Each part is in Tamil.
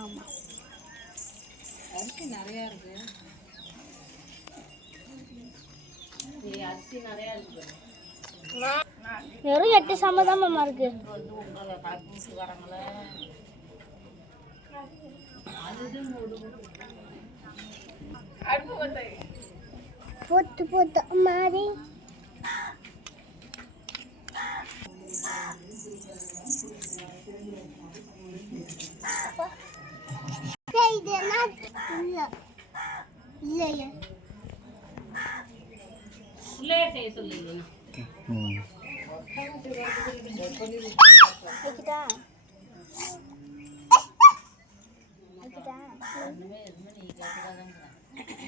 ஆமா அரிசி நிறையா இருக்கு. அரிசி நிறையா இருக்கு. வெறும் 8 சாம்பார் தான் மாமா இருக்கு. உங்களை கலப்பூசி வரங்கள போட்டு போட்டு மாறி இல்லையா உள்ளே செய்ய சொல்லுங்க.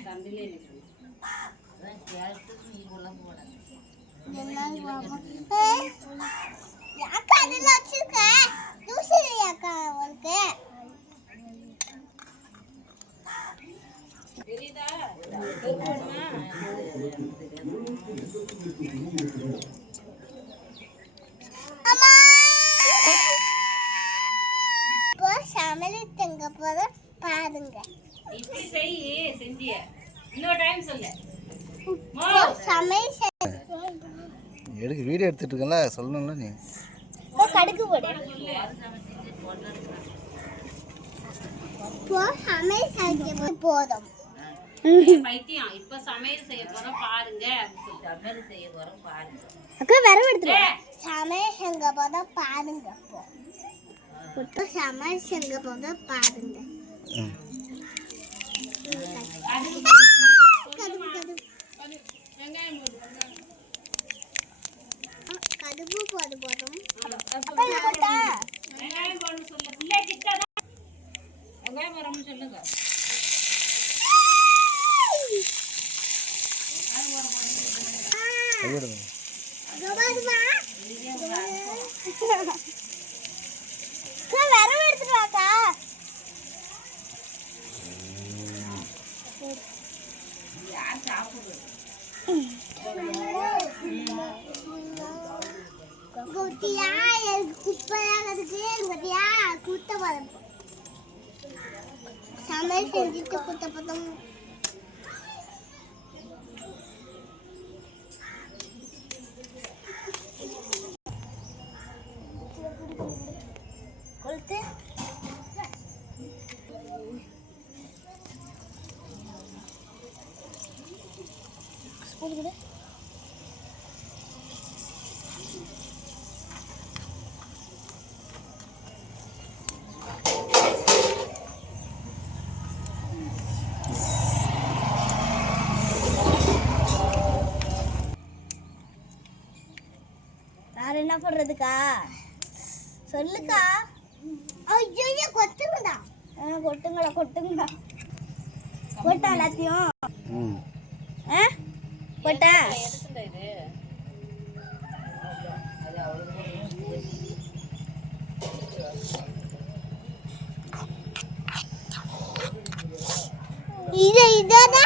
தம்பிலே நீ போல போட தெரியுதா? சமையலுங்க போத பாருங்க. இப்படி செஞ்சிய இன்னொரு டைம் சொல்லு. எடுக்க வீடியோ எடுத்துட்டு இருக்கல சொல்லணும்ல நீ. கடுகு போடு. சமையல் செய்ய போதும். பைத்தியம் இப்ப சமையல் செய்ய போறோம் பாருங்க. சமையல் செய்ய போறோம் பாருங்க. அக்கா வரவு எடுத்துரு. சமையல் செஞ்ச போத பாருங்க. இப்போ சமையல் செஞ்ச போத பாருங்க. கடுகு போடு போதும். வெங்காயம் போடணும் சொல்லு. பிள்ளை கிட்ட வெங்காயம் வரணும்னு சொல்லுங்க. வரவு எடுத்துட்டு வாக்கா. யார் சாப்பிடுறது? குட்டியா குப்பையாக இருக்கு. குட்டியா குத்த போதும். சமையல் செஞ்சுட்டு குத்த போதும். கொளுத்து ஸ்பூன் கூட வேற என்ன பண்றதுக்கா சொல்லுக்கா. ஐயோ கொட்டுங்கடா. கொட்டுங்கடா கொட்டுங்கடா. போட்டா எல்லாத்தையும் போட்டா இது இதோட